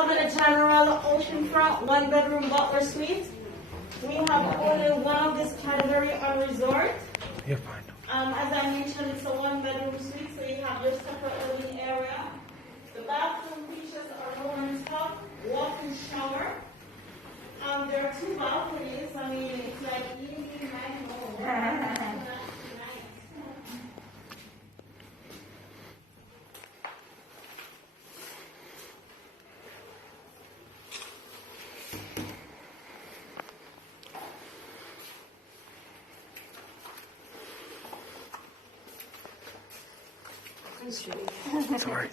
11 General Oceanfront, one-bedroom Butler suite. We have only one of this category on resort. You're fine. As I mentioned, it's a one-bedroom suite, so you have your separate living area. The bathroom features a roll-on tub, walk-in shower. There are two balconies. I mean, it's like easy, nice home. Sorry.